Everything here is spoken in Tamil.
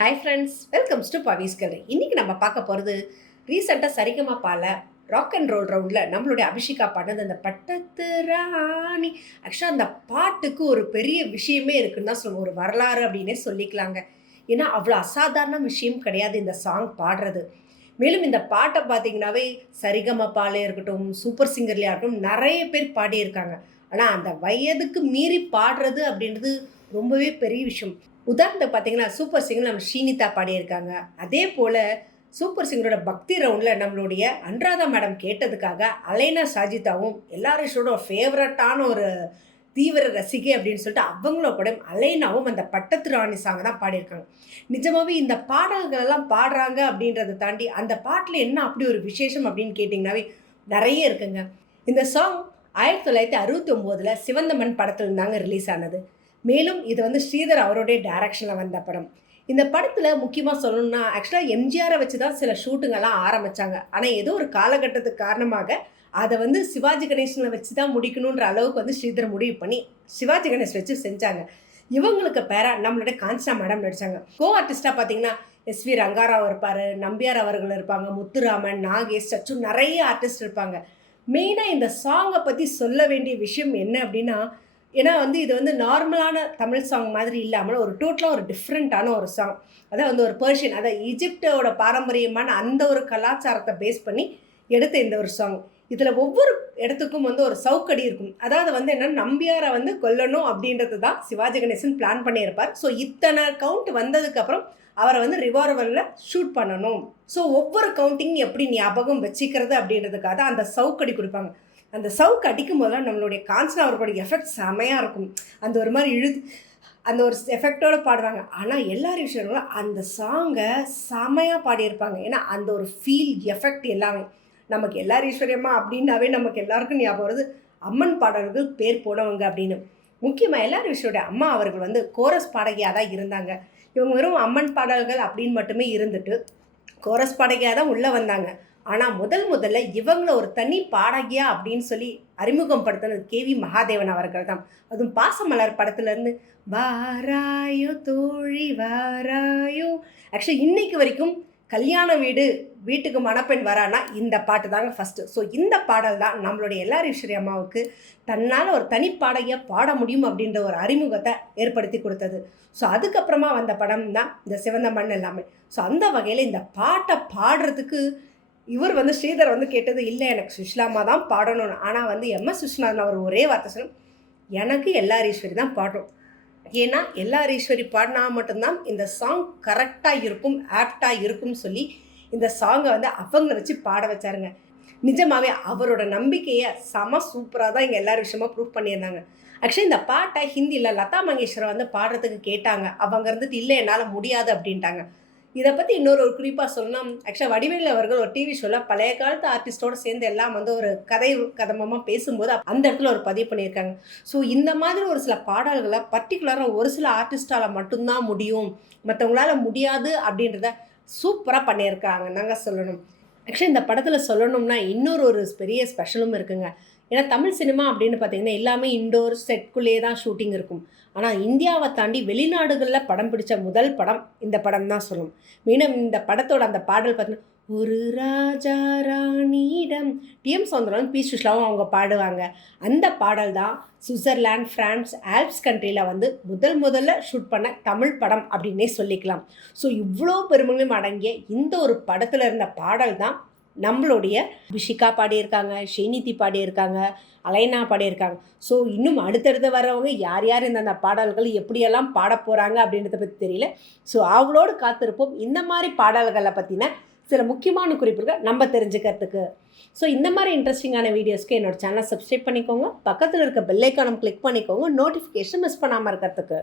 ஹாய் ஃப்ரெண்ட்ஸ், வெல்கம்ஸ் டு பவிஸ் கதை. இன்றைக்கி நம்ம பார்க்க போகிறது ரீசெண்டாக சரிகமாபால ராக் அண்ட் ரோல் ரவுண்டில் நம்மளுடைய அபிஷிகா பாடினது அந்த பட்டத்து ராணி. ஆக்சுவலாக அந்த பாட்டுக்கு ஒரு பெரிய விஷயமே இருக்குன்னு தான் சொல்லுவோம், ஒரு வரலாறு அப்படின்னே சொல்லிக்கலாங்க. ஏன்னா அவ்வளோ அசாதாரண விஷயம் கிடையாது இந்த சாங் பாடுறது. மேலும் இந்த பாட்டை பார்த்தீங்கன்னாவே சரிகமபாலே இருக்கட்டும், சூப்பர் சிங்கர்லையாக இருக்கட்டும், நிறைய பேர் பாடியிருக்காங்க. ஆனால் அந்த வயதுக்கு மீறி பாடுறது அப்படின்றது ரொம்பவே பெரிய விஷயம். உதாரணத்துக்கு பார்த்தீங்கன்னா, சூப்பர் சிங்கர்ல நம்ம ஸ்ரீனிதா பாடியிருக்காங்க. அதே போல சூப்பர் சிங்கரோட பக்தி ரவுண்டில் நம்மளுடைய அனுராதா மேடம் கேட்டதுக்காக அலைனா சாஜிதாவும் எல்லாரோட ஃபேவரட்டான ஒரு தீவிர ரசிகை அப்படின்னு சொல்லிட்டு அவங்களோட கூட அலைனாவும் அந்த பட்டத்து ராணி சாங்கை தான் பாடியிருக்காங்க. நிஜமாவே இந்த பாடல்கள் எல்லாம் பாடுறாங்க அப்படின்றத தாண்டி அந்த பாட்டில் என்ன அப்படி ஒரு விசேஷம் அப்படின்னு கேட்டிங்கனாவே நிறைய இருக்குங்க. இந்த சாங் 1969 சிவந்த மண் படத்தில் இருந்தாங்க ரிலீஸ் ஆனது. மேலும் இது வந்து ஸ்ரீதர் அவருடைய டைரக்ஷனில் வந்த படம். இந்த படத்தில் முக்கியமாக சொல்லணும்னா ஆக்சுவலாக எம்ஜிஆரை வச்சு தான் சில ஷூட்டுங்கெல்லாம் ஆரம்பித்தாங்க. ஆனால் ஏதோ ஒரு காலகட்டத்துக்கு காரணமாக அதை வந்து சிவாஜி கணேசனை வச்சு தான் முடிக்கணுன்ற அளவுக்கு வந்து ஸ்ரீதர் முடிவு பண்ணி சிவாஜி கணேஷ் வச்சு செஞ்சாங்க. இவங்களுக்கு பேராக நம்மளுடைய காஞ்சனா மேடம் நடித்தாங்க. கோ ஆர்டிஸ்டாக பார்த்தீங்கன்னா எஸ்வி ரங்காராவ் இருப்பார், நம்பியார் அவர்கள் இருப்பாங்க, முத்துராமன், நாகேஷ், சச்சு, நிறைய ஆர்டிஸ்ட் இருப்பாங்க. மெயினாக இந்த சாங்கை பற்றி சொல்ல வேண்டிய விஷயம் என்ன அப்படின்னா, ஏன்னா வந்து இது வந்து நார்மலான தமிழ் சாங் மாதிரி இல்லாமல் ஒரு டோட்டலாக ஒரு டிஃப்ரெண்ட்டான ஒரு சாங். அதான் வந்து ஒரு பெர்ஷியன், அதாவது ஈஜிப்டோட பாரம்பரியமான அந்த ஒரு கலாச்சாரத்தை பேஸ் பண்ணி எடுத்த இந்த ஒரு சாங். இதில் ஒவ்வொரு இடத்துக்கும் வந்து ஒரு சவுக்கடி இருக்கும். அதாவது வந்து என்னென்னா, நம்பியாரை வந்து கொல்லணும் அப்படின்றது தான் சிவாஜி கணேசன் பிளான் பண்ணியிருப்பார். ஸோ இத்தனை கவுண்ட் வந்ததுக்கப்புறம் அவரை வந்து ரிவால்வரில் ஷூட் பண்ணணும். ஸோ ஒவ்வொரு கவுண்டிங் எப்படி ஞாபகம் வச்சுக்கிறது அப்படின்றதுக்காக தான் அந்த சவுக்கடி கொடுப்பாங்க. அந்த சவுக்கு அடிக்கும் போதெல்லாம் நம்மளுடைய காஞ்சனா அவர்களுடைய எஃபெக்ட் செமையாக இருக்கும். அந்த ஒரு மாதிரி அந்த ஒரு எஃபெக்டோடு பாடுவாங்க. ஆனால் எல்லா விஷயங்களும் அந்த சாங்கை செமையாக பாடியிருப்பாங்க. ஏன்னா அந்த ஒரு ஃபீல் எஃபெக்ட் எல்லாமே நமக்கு எல்லார் ஈஸ்வரியம்மா அப்படின்னாவே நமக்கு எல்லாருக்கும் ஞாபகம் வருது அம்மன் பாடல்கள் பேர் போனவங்க அப்படின்னு. முக்கியமாக எல்லார் ஈஸ்வரிய அம்மா அவர்கள் வந்து கோரஸ் பாடகியாக தான் இருந்தாங்க. இவங்க வெறும் அம்மன் பாடல்கள் அப்படின்னு மட்டுமே இருந்துட்டு கோரஸ் பாடகியாக தான் உள்ளே வந்தாங்க. ஆனால் முதல்ல இவங்கள ஒரு தனி பாடகியா அப்படின்னு சொல்லி அறிமுகம் படுத்தினது கேவி மகாதேவன் அவர்கள் தான். அதுவும் பாசமலர் படத்துலேருந்து வாராயோ தோழி வாராயோ. ஆக்சுவலி இன்னைக்கு வரைக்கும் கல்யாண வீட்டுக்கு மணப்பெண் வரானா இந்த பாட்டு தாங்க ஃபஸ்ட்டு. ஸோ இந்த பாடல் தான் நம்மளுடைய எல்லார் ஈஸ்வரி அம்மாவுக்கு தன்னால் ஒரு தனி பாடகியாக பாட முடியும் அப்படின்ற ஒரு அறிமுகத்தை ஏற்படுத்தி கொடுத்தது. ஸோ அதுக்கப்புறமா வந்த படம் தான் இந்த சிவந்த மண் எல்லாமே. ஸோ அந்த வகையில் இந்த பாட்டை பாடுறதுக்கு இவர் வந்து ஸ்ரீதர் வந்து கேட்டது இல்லை, எனக்கு சுஷ்லாமா தான் பாடணும்னு. ஆனால் வந்து எம்எஸ் விஸ்வநாதன் அவர் ஒரே வார்த்தை சொல்லணும், எனக்கு எல்லார் ஈஸ்வரி தான் பாடும். ஏன்னா எல்லார் ஈஸ்வரி பாடினா மட்டும்தான் இந்த சாங் கரெக்டாக இருக்கும், ஆப்டாக இருக்கும்னு சொல்லி இந்த சாங்கை வந்து அவங்கள வச்சு பாட வச்சாருங்க. நிஜமாகவே அவரோட நம்பிக்கையை செம சூப்பராக தான் இங்கே எல்லார் விஷயமா ப்ரூவ் பண்ணியிருந்தாங்க. ஆக்சுவலி இந்த பாட்டை ஹிந்தியில் லதா மங்கேஷ்வரை வந்து பாடுறதுக்கு கேட்டாங்க. அவங்க இருந்துட்டு இல்லை என்னால் முடியாது அப்படின்ட்டாங்க. இதை பற்றி இன்னொரு குறிப்பாக சொல்லணும். ஆக்சுவலாக வடிவேலு அவர்கள் ஒரு டிவி ஷோவில் பழைய காலத்து ஆர்டிஸ்டோடு சேர்ந்து எல்லாம் வந்து ஒரு கதமமாக பேசும்போது அந்த இடத்துல ஒரு பதிவு பண்ணியிருக்காங்க. ஸோ இந்த மாதிரி ஒரு சில பாடல்களை பர்டிகுலராக ஒரு சில ஆர்டிஸ்டால் மட்டும்தான் முடியும், மற்றவங்களால முடியாது அப்படின்றத சூப்பராக பண்ணியிருக்காங்க நாங்கள் சொல்லணும். ஆக்சுவலி இந்த படத்தில் சொல்லணும்னா இன்னொரு ஒரு பெரிய ஸ்பெஷலும் இருக்குங்க. ஏன்னா தமிழ் சினிமா அப்படின்னு பார்த்தீங்கன்னா எல்லாமே இண்டோர் செட்குள்ளேயே தான் ஷூட்டிங் இருக்கும். ஆனால் இந்தியாவை தாண்டி வெளிநாடுகளில் படம் பிடிச்ச முதல் படம் இந்த படம் தான் சொல்லணும். மீண்டும் இந்த படத்தோட அந்த பாடல் பார்த்தீங்கன்னா, ஒரு ராஜா ராணியிடம் டிஎம் சௌந்தரன் பி சுஷ்லாவும் அவங்க பாடுவாங்க. அந்த பாடல் தான் சுவிட்சர்லாந்து, ஃப்ரான்ஸ், ஆல்ப்ஸ் கண்ட்ரியில் வந்து முதல்ல ஷூட் பண்ண தமிழ் படம் அப்படின்னே சொல்லிக்கலாம். ஸோ இவ்வளோ பெருமைகளும் அடங்கிய இந்த ஒரு படத்தில் இருந்த பாடல் தான் நம்மளுடைய அபிஷிகா பாடியிருக்காங்க, ஸ்ரீநிதி பாடியிருக்காங்க, அலைனா பாடியிருக்காங்க. ஸோ இன்னும் அடுத்தடுத்து வரவங்க யார் யார் இந்த பாடல்கள் எப்படியெல்லாம் பாட போகிறாங்க அப்படின்றத பற்றி தெரியல. ஸோ அவளோடு காத்திருப்போம் இந்த மாதிரி பாடல்களை பற்றின சில முக்கியமான குறிப்புகள் நம்ம தெரிஞ்சுக்கிறதுக்கு. ஸோ இந்த மாதிரி இன்ட்ரெஸ்டிங்கான வீடியோஸ்க்கு என்னோட சேனலை சப்ஸ்கிரைப் பண்ணிக்கோங்க. பக்கத்தில் இருக்க பெல் ஐக்கானை கிளிக் பண்ணிக்கோங்க, நோட்டிஃபிகேஷன் மிஸ் பண்ணாமல் இருக்கிறதுக்கு.